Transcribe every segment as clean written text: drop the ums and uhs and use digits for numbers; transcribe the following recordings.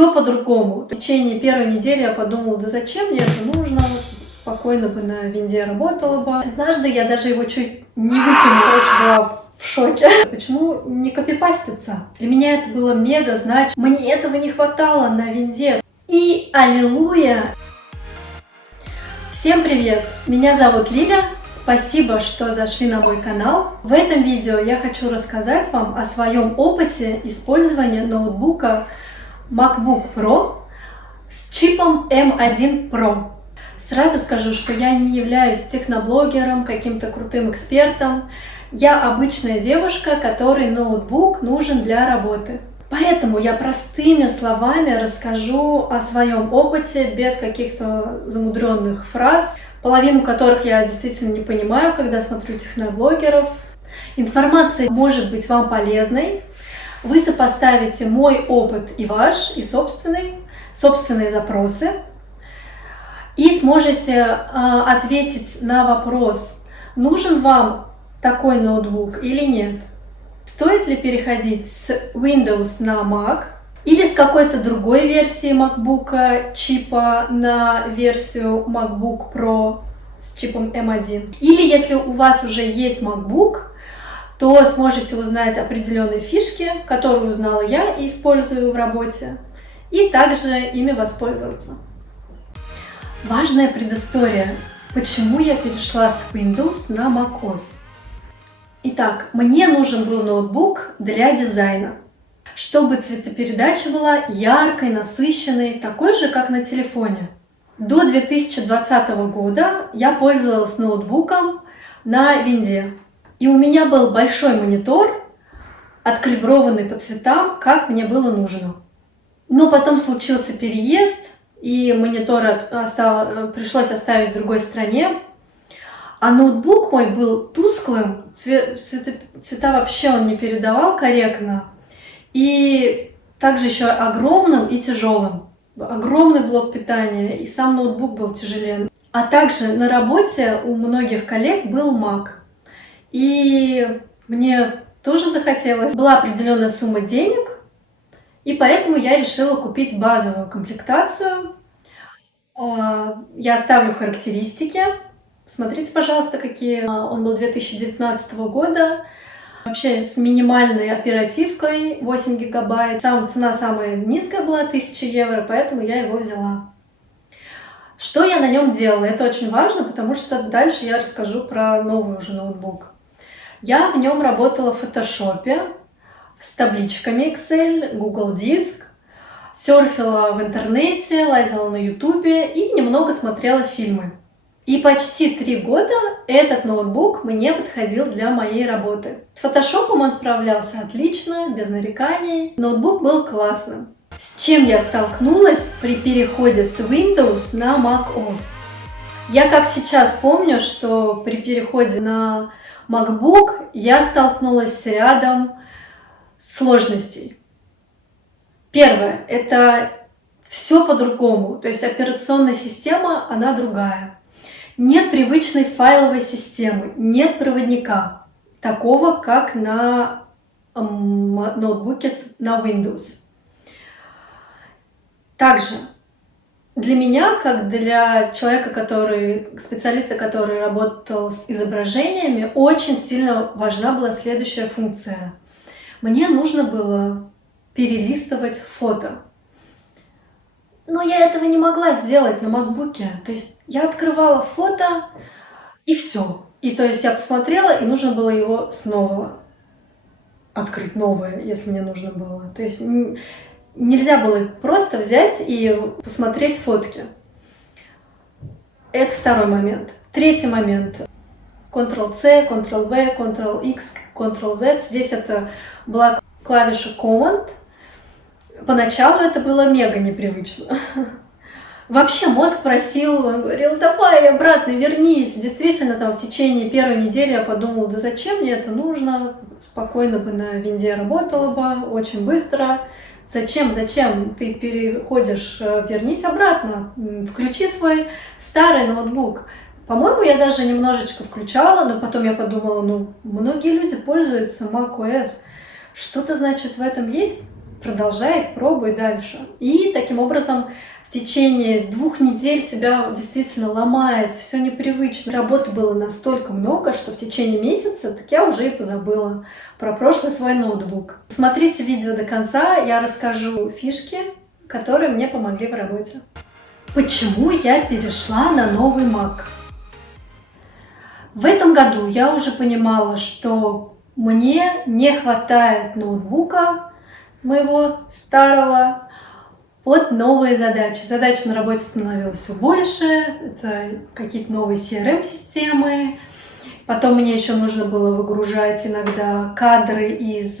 все по-другому. В течение первой недели я подумала, да зачем мне это нужно? Спокойно бы на винде работала бы. Однажды я даже его чуть не выкинула, очень была в шоке. Почему не копипаститься? Для меня это было мега значимо. Мне этого не хватало на винде. И аллилуйя! Всем привет! Меня зовут Лиля. Спасибо, что зашли на мой канал. В этом видео я хочу рассказать вам о своем опыте использования ноутбука MacBook Pro с чипом M1 Pro. Сразу скажу, что я не являюсь техноблогером, каким-то крутым экспертом. Я обычная девушка, которой ноутбук нужен для работы. Поэтому я простыми словами расскажу о своем опыте, без каких-то замудренных фраз, половину которых я действительно не понимаю, когда смотрю техноблогеров. Информация может быть вам полезной. Вы сопоставите мой опыт и ваш, и собственные запросы, и сможете ответить на вопрос, нужен вам такой ноутбук или нет. Стоит ли переходить с Windows на Mac или с какой-то другой версии MacBook чипа на версию MacBook Pro с чипом M1. Или если у вас уже есть MacBook, то сможете узнать определенные фишки, которые узнала я и использую в работе, и также ими воспользоваться. Важная предыстория, почему я перешла с Windows на macOS. Итак, мне нужен был ноутбук для дизайна, чтобы цветопередача была яркой, насыщенной, такой же, как на телефоне. До 2020 года я пользовалась ноутбуком на винде. И у меня был большой монитор, откалиброванный по цветам, как мне было нужно. Но потом случился переезд, и монитор пришлось оставить в другой стране. А ноутбук мой был тусклым, цвета вообще он не передавал корректно. И также еще огромным и тяжелым. Огромный блок питания, и сам ноутбук был тяжеленный. А также на работе у многих коллег был Mac. И мне тоже захотелось. Была определенная сумма денег, и поэтому я решила купить базовую комплектацию. Я оставлю характеристики. Смотрите, пожалуйста, какие. Он был 2019 года. Вообще с минимальной оперативкой 8 гигабайт. Цена самая низкая была 1000 евро, поэтому я его взяла. Что я на нем делала? Это очень важно, потому что дальше я расскажу про новый уже ноутбук. Я в нем работала в фотошопе, с табличками Excel, Google Диск, серфила в интернете, лазила на ютубе и немного смотрела фильмы. И почти 3 года этот ноутбук мне подходил для моей работы. С фотошопом он справлялся отлично, без нареканий. Ноутбук был классным. С чем я столкнулась при переходе с Windows на macOS? Я как сейчас помню, что при переходе на MacBook я столкнулась с рядом сложностей. Первое, это все по-другому, то есть операционная система, она другая. Нет привычной файловой системы, нет проводника, такого как на ноутбуке на Windows. Также для меня, как для человека, специалиста, который работал с изображениями, очень сильно важна была следующая функция. Мне нужно было перелистывать фото. Но я этого не могла сделать на MacBook'е. То есть я открывала фото и все. И то есть я посмотрела, и нужно было его снова открыть новое, если мне нужно было. То есть нельзя было просто взять и посмотреть фотки. Это второй момент. Третий момент. Ctrl-C, Ctrl-V, Ctrl-X, Ctrl-Z. Здесь это была клавиша Command. Поначалу это было мега непривычно. Вообще мозг просил, он говорил, давай обратно вернись. Действительно, там в течение первой недели я подумала, да зачем мне это нужно? Спокойно бы на винде работала бы, очень быстро. Зачем? Ты переходишь, вернись обратно, включи свой старый ноутбук. По-моему, я даже немножечко включала, но потом я подумала, многие люди пользуются macOS. Что-то, значит, в этом есть? продолжай, пробуй дальше. И таким образом в течение 2 недель тебя действительно ломает, все непривычно. Работы было настолько много, что в течение месяца так я уже и позабыла про прошлый свой ноутбук. Смотрите видео до конца, я расскажу фишки, которые мне помогли в работе. Почему я перешла на новый Mac? В этом году я уже понимала, что мне не хватает ноутбука моего старого под новые задачи. Задач на работе становилось все больше, это какие-то новые CRM-системы. Потом мне еще нужно было выгружать иногда кадры из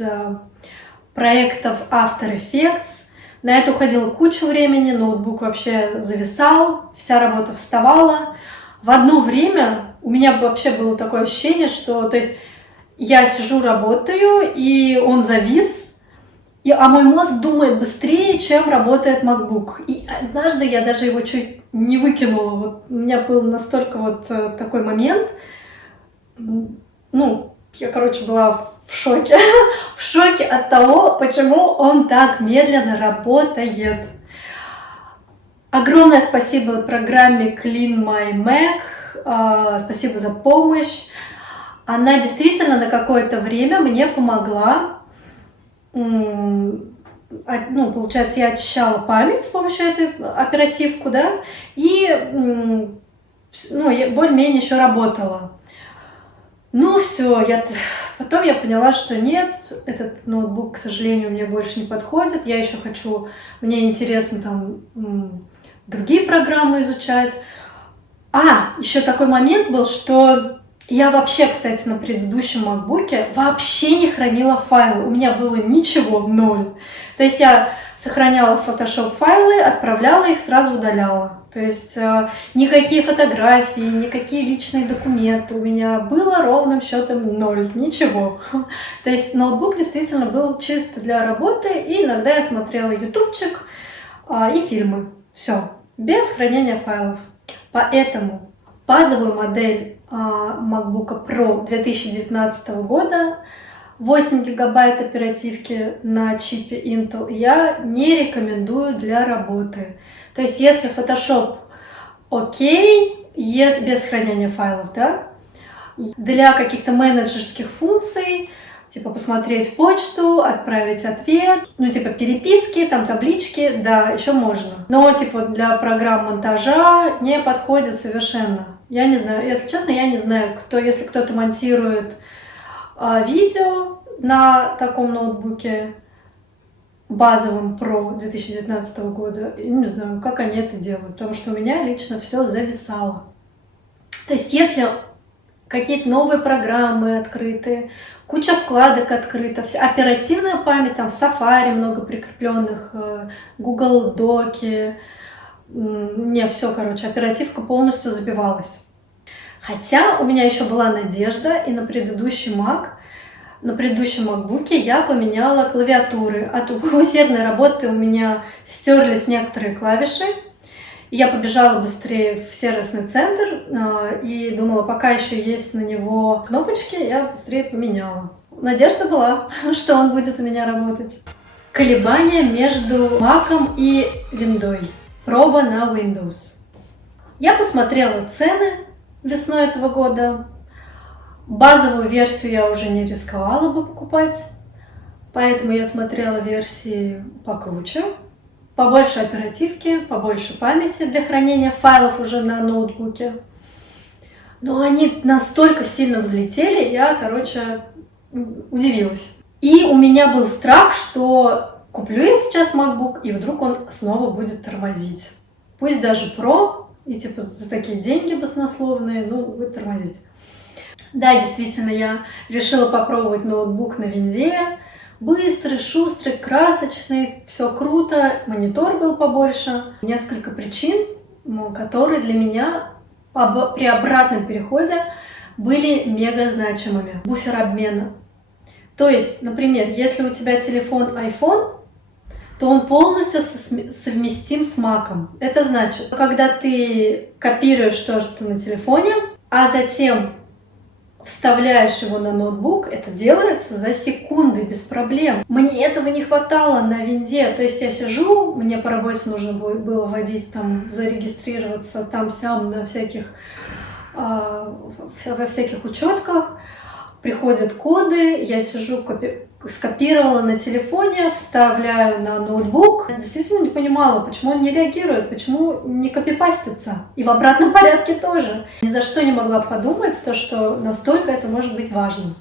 проектов After Effects. На это уходило кучу времени, ноутбук вообще зависал, вся работа вставала. В одно время у меня вообще было такое ощущение, что, то есть, я сижу, работаю, и он завис, а мой мозг думает быстрее, чем работает MacBook. И однажды я даже его чуть не выкинула. Вот у меня был настолько вот такой момент. Я, была в шоке. В шоке от того, почему он так медленно работает. Огромное спасибо программе Clean My Mac. Спасибо за помощь. Она действительно на какое-то время мне помогла. Получается, я очищала память с помощью этой оперативку, да, и более-менее еще работала. Потом я поняла, что нет, этот ноутбук, к сожалению, мне больше не подходит. Я еще хочу, мне интересно там другие программы изучать. Еще такой момент был, что я вообще, кстати, на предыдущем MacBook'е вообще не хранила файлы. У меня было ничего, 0. То есть я сохраняла в Photoshop файлы, отправляла их, сразу удаляла. То есть никакие фотографии, никакие личные документы. У меня было ровным счетом 0, ничего. То есть ноутбук действительно был чисто для работы, и иногда я смотрела ютубчик и фильмы. Все, без хранения файлов. Поэтому базовую модель MacBook Pro 2019 года, 8 гигабайт оперативки на чипе Intel, я не рекомендую для работы. То есть, если Photoshop окей, без хранения файлов, да, для каких-то менеджерских функций, типа посмотреть почту, отправить ответ, переписки, там таблички, да, еще можно. Но для программ монтажа не подходит совершенно. Я не знаю, если честно, я не знаю, если кто-то монтирует видео на таком ноутбуке базовом Pro 2019 года, не знаю, как они это делают, потому что у меня лично все зависало. То есть, если какие-то новые программы открыты, куча вкладок открыта, оперативная память, там в Safari много прикрепленных, Google Доки, оперативка полностью забивалась. Хотя у меня еще была надежда, и на предыдущем MacBook'е я поменяла клавиатуры. От усердной работы у меня стерлись некоторые клавиши. Я побежала быстрее в сервисный центр и думала, пока еще есть на него кнопочки, я быстрее поменяла. Надежда была, что он будет у меня работать. Колебания между Mac'ом и Windows. Проба на Windows. Я посмотрела цены весной этого года. Базовую версию я уже не рисковала бы покупать, поэтому я смотрела версии покруче. Побольше оперативки, побольше памяти для хранения файлов уже на ноутбуке. Но они настолько сильно взлетели, я, удивилась. И у меня был страх, что куплю я сейчас MacBook, и вдруг он снова будет тормозить. Пусть даже Pro, и за такие деньги баснословные, будет тормозить. Да, действительно, я решила попробовать ноутбук на винде. Быстрый, шустрый, красочный, все круто, монитор был побольше. Несколько причин, которые для меня при обратном переходе были мега значимыми. Буфер обмена. То есть, например, если у тебя телефон iPhone, то он полностью совместим с Mac'ом. Это значит, когда ты копируешь что-то на телефоне, а затем вставляешь его на ноутбук, это делается за секунды, без проблем. Мне этого не хватало на винде, то есть я сижу, мне по работе нужно было вводить, там, зарегистрироваться там-сям на всяких, во всяких учетках, приходят коды, я сижу, скопировала на телефоне, вставляю на ноутбук. Я действительно не понимала, почему он не реагирует, почему не копипастится. И в обратном порядке тоже. Ни за что не могла подумать, что настолько это может быть важно.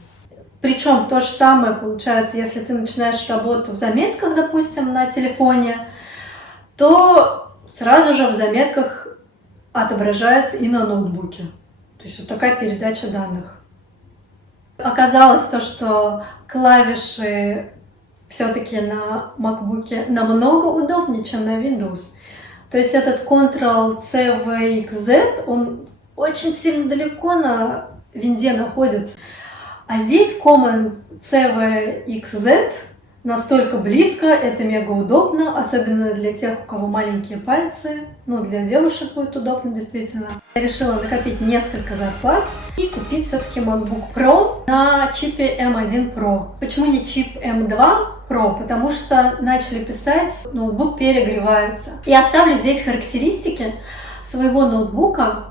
Причем то же самое получается, если ты начинаешь работу в заметках, допустим, на телефоне, то сразу же в заметках отображается и на ноутбуке. То есть вот такая передача данных. Оказалось то, что клавиши все-таки на MacBook намного удобнее, чем на Windows. То есть этот Ctrl-C-V-X-Z, он очень сильно далеко на винде находится. А здесь Command-C-V-X-Z настолько близко, это мега удобно, особенно для тех, у кого маленькие пальцы. Ну, для девушек будет удобно, действительно. Я решила накопить несколько зарплат и купить все-таки MacBook Pro на чипе M1 Pro. Почему не чип M2 Pro? Потому что начали писать, ноутбук перегревается. Я оставлю здесь характеристики своего ноутбука,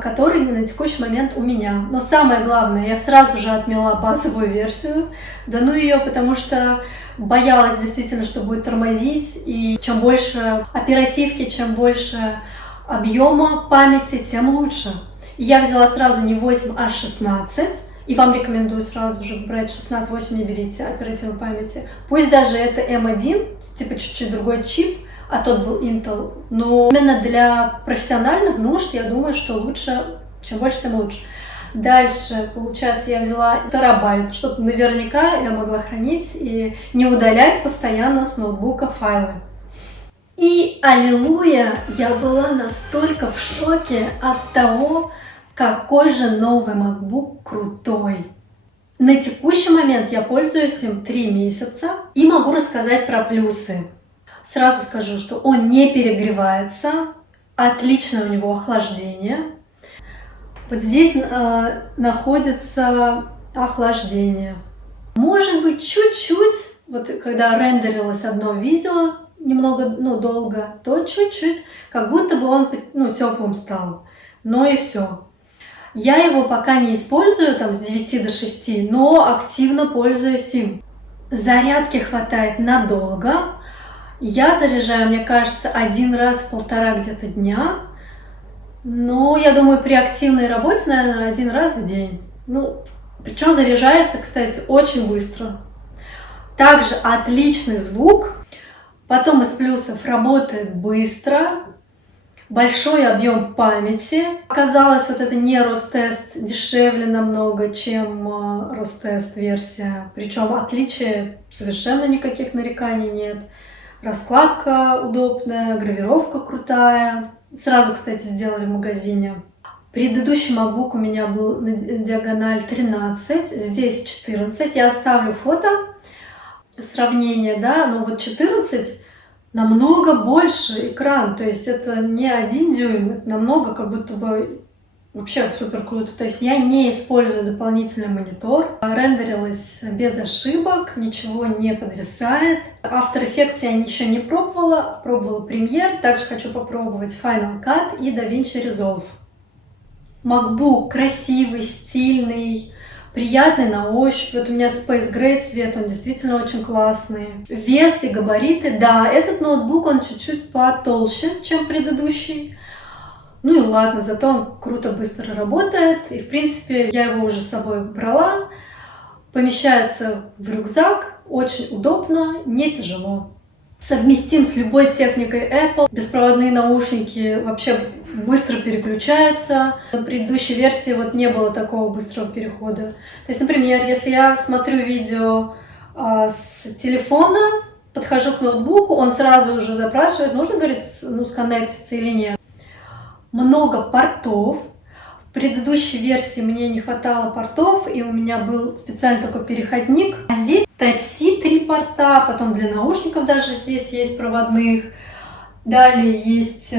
который на текущий момент у меня. Но самое главное, я сразу же отмела базовую версию, да ну ее, потому что боялась действительно, что будет тормозить, и чем больше оперативки, чем больше объема памяти, тем лучше. Я взяла сразу не 8, а 16, и вам рекомендую сразу же брать 16, 8 не берите оперативной памяти. Пусть даже это M1, типа чуть-чуть другой чип, а тот был Intel. Но именно для профессиональных нужд, я думаю, что лучше, чем больше, тем лучше. Дальше, получается, я взяла терабайт, чтобы наверняка я могла хранить и не удалять постоянно с ноутбука файлы. И, аллилуйя, я была настолько в шоке от того, какой же новый MacBook крутой. На текущий момент я пользуюсь им 3 месяца и могу рассказать про плюсы. Сразу скажу, что он не перегревается, отличное у него охлаждение. Вот здесь находится охлаждение. Может быть, чуть-чуть, вот когда рендерилось одно видео немного, долго, то чуть-чуть, как будто бы он, теплым стал. Но и все. Я его пока не использую там с 9 до 6, но активно пользуюсь им. Зарядки хватает надолго. Я заряжаю, мне кажется, 1 раз в 1,5 где-то дня. Но я думаю, при активной работе, наверное, 1 раз в день. Причем заряжается, кстати, очень быстро. Также отличный звук. Потом из плюсов работает быстро. Большой объем памяти. Оказалось, вот это не Ростест, дешевле намного, чем Ростест версия. Причем отличия совершенно никаких нареканий нет. Раскладка удобная, гравировка крутая. Сразу, кстати, сделали в магазине. Предыдущий MacBook у меня был на диагональ 13, здесь 14. Я оставлю фото, сравнение, да, но вот 14 намного больше экран. То есть это не 1 дюйм, это намного, как будто бы вообще супер круто. То есть я не использую дополнительный монитор. Рендерилась без ошибок, ничего не подвисает. After Effects я еще не пробовала. Пробовала Premiere. Также хочу попробовать Final Cut и DaVinci Resolve. MacBook красивый, стильный, приятный на ощупь. Вот у меня Space Gray цвет, он действительно очень классный. Вес и габариты. Да, этот ноутбук, он чуть-чуть потолще, чем предыдущий. Ну и ладно, зато он круто, быстро работает. И, в принципе, я его уже с собой брала. Помещается в рюкзак. Очень удобно, не тяжело. Совместим с любой техникой Apple. Беспроводные наушники вообще быстро переключаются. На предыдущей версии вот не было такого быстрого перехода. То есть, например, если я смотрю видео с телефона, подхожу к ноутбуку, он сразу уже запрашивает, нужно, говорит, сконнектиться или нет. Много портов. В предыдущей версии мне не хватало портов, и у меня был специальный такой переходник. А здесь Type-C 3 порта, потом для наушников даже здесь есть проводных. Далее есть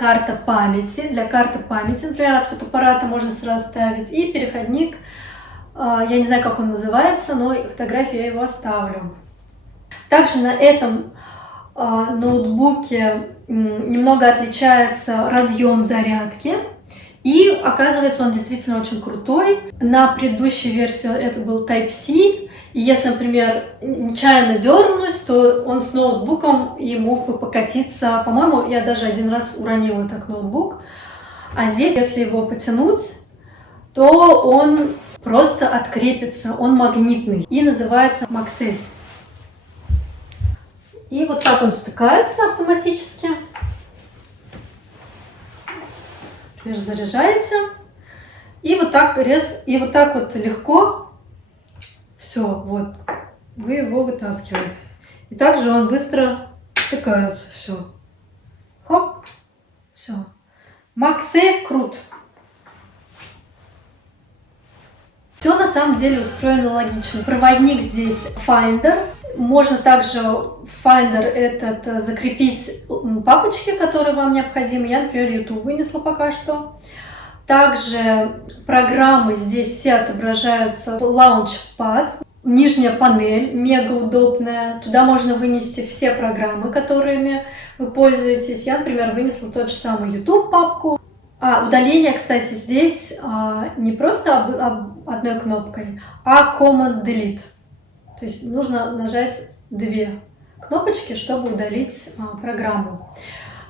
карта памяти. Для карты памяти, например, от фотоаппарата можно сразу ставить. И переходник, я не знаю, как он называется, но фотографию я его оставлю. Также на этом ноутбуке немного отличается разъем зарядки. И оказывается, он действительно очень крутой. На предыдущей версии это был Type-C. И если, например, нечаянно дернуть, то он с ноутбуком и мог бы покатиться. По-моему, я даже один раз уронила так ноутбук. А здесь, если его потянуть, то он просто открепится. Он магнитный и называется MagSafe. И вот так он втыкается автоматически. Например, заряжаете. И вот так вот легко. Все, вот. Вы его вытаскиваете. И также он быстро втыкается. Все. Хоп. Все. MagSafe крут. Все на самом деле устроено логично. Проводник здесь Finder. Можно также в Finder этот закрепить папочки, которые вам необходимы. Я, например, YouTube вынесла пока что. Также программы здесь все отображаются в Launchpad. Нижняя панель мега удобная. Туда можно вынести все программы, которыми вы пользуетесь. Я, например, вынесла тот же самый YouTube папку. Удаление, кстати, здесь не просто одной кнопкой, а Command-Delete. То есть нужно нажать две кнопочки, чтобы удалить программу.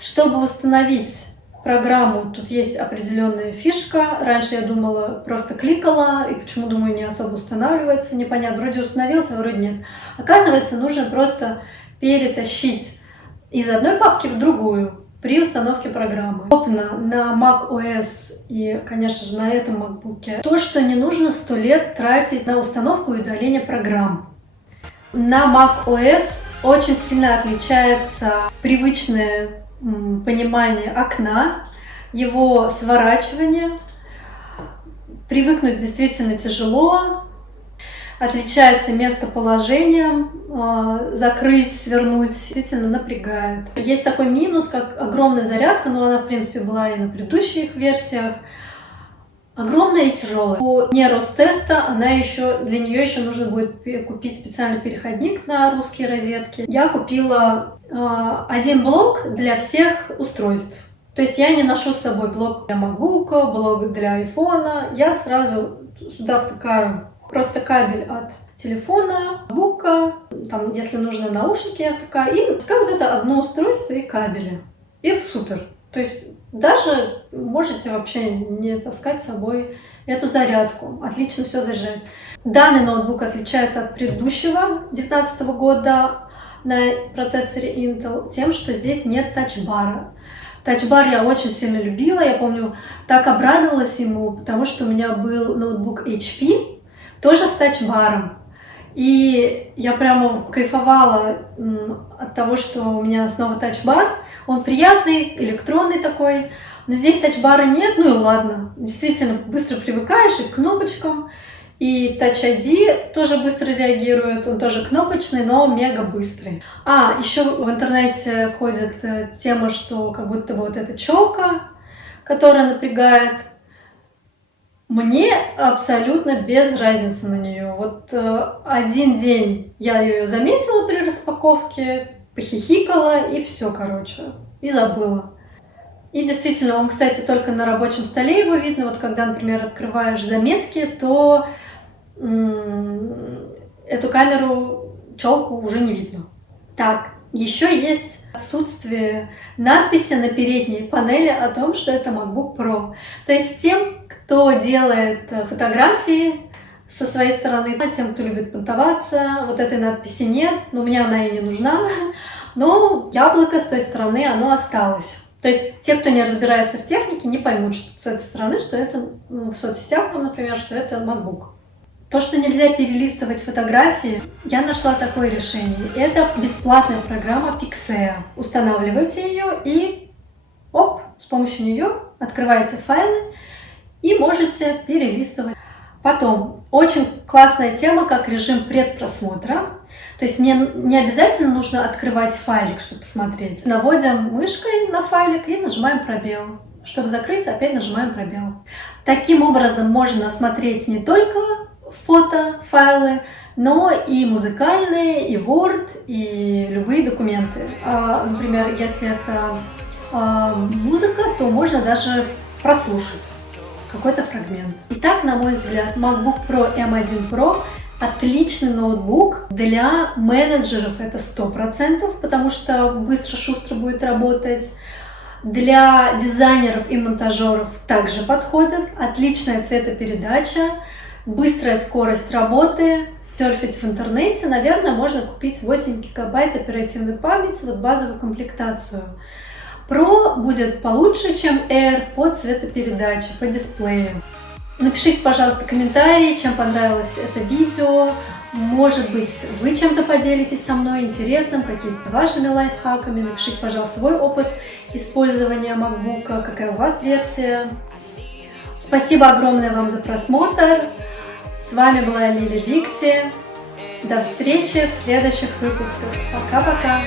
Чтобы установить программу, тут есть определенная фишка. Раньше я думала, просто кликала, и почему, думаю, не особо устанавливается, непонятно. Вроде установился, вроде нет. Оказывается, нужно просто перетащить из одной папки в другую при установке программы. Удобно на macOS и, конечно же, на этом MacBook то, что не нужно 100 лет тратить на установку и удаление программ. На macOS очень сильно отличается привычное понимание окна, его сворачивание. Привыкнуть действительно тяжело. Отличается местоположение, закрыть, свернуть, действительно напрягает. Есть такой минус, как огромная зарядка, но она, в принципе, была и на предыдущих версиях. Огромная и тяжелая. По дне Ростеста для нее еще нужно будет купить специальный переходник на русские розетки. Я купила один блок для всех устройств. То есть я не ношу с собой блок для MacBook, блок для iPhone. Я сразу сюда втыкаю просто кабель от телефона, MacBook, там, если нужны наушники, я втыкаю. И пускай вот это одно устройство и кабели. И супер. То есть даже можете вообще не таскать с собой эту зарядку. Отлично все заряжает. Данный ноутбук отличается от предыдущего 2019 года на процессоре Intel тем, что здесь нет тачбара. Тачбар я очень сильно любила. Я помню, так обрадовалась ему, потому что у меня был ноутбук HP, тоже с тачбаром. И я прямо кайфовала от того, что у меня снова тачбар. Он приятный, электронный такой. Но здесь тачбара нет, ну и ладно. Действительно, быстро привыкаешь и к кнопочкам. И Touch ID тоже быстро реагирует. Он тоже кнопочный, но мега быстрый. Еще в интернете ходит тема, что как будто бы вот эта челка, которая напрягает. Мне абсолютно без разницы на нее. Вот один день я ее заметила при распаковке, похихикала и все, короче, и забыла. И действительно, он, кстати, только на рабочем столе его видно. Вот когда, например, открываешь заметки, то эту камеру, челку уже не видно. Так, еще есть отсутствие надписи на передней панели о том, что это MacBook Pro. То есть тем, кто делает фотографии со своей стороны, тем, кто любит понтоваться, вот этой надписи нет, но мне она и не нужна. Но яблоко с той стороны, оно осталось. То есть те, кто не разбирается в технике, не поймут, что с этой стороны, что это в соцсетях, например, что это MacBook. То, что нельзя перелистывать фотографии, я нашла такое решение. Это бесплатная программа Pixea. Устанавливаете ее и с помощью нее открываете файлы и можете перелистывать. Потом, очень классная тема, как режим предпросмотра. То есть не обязательно нужно открывать файлик, чтобы посмотреть. Наводим мышкой на файлик и нажимаем пробел. Чтобы закрыть, опять нажимаем пробел. Таким образом можно смотреть не только фото, файлы, но и музыкальные, и Word, и любые документы. Например, если это музыка, то можно даже прослушать какой-то фрагмент. Итак, на мой взгляд, MacBook Pro M1 Pro отличный ноутбук для менеджеров, это 100%, потому что быстро-шустро будет работать. Для дизайнеров и монтажеров также подходит. Отличная цветопередача, быстрая скорость работы. Серфить в интернете, наверное, можно купить 8 гигабайт оперативной памяти, вот базовую комплектацию. Pro будет получше, чем Air по цветопередаче, по дисплею. Напишите, пожалуйста, комментарии, чем понравилось это видео. Может быть, вы чем-то поделитесь со мной интересным, какими-то вашими лайфхаками. Напишите, пожалуйста, свой опыт использования MacBook, какая у вас версия. Спасибо огромное вам за просмотр. С вами была Лиля Бикти. До встречи в следующих выпусках. Пока-пока.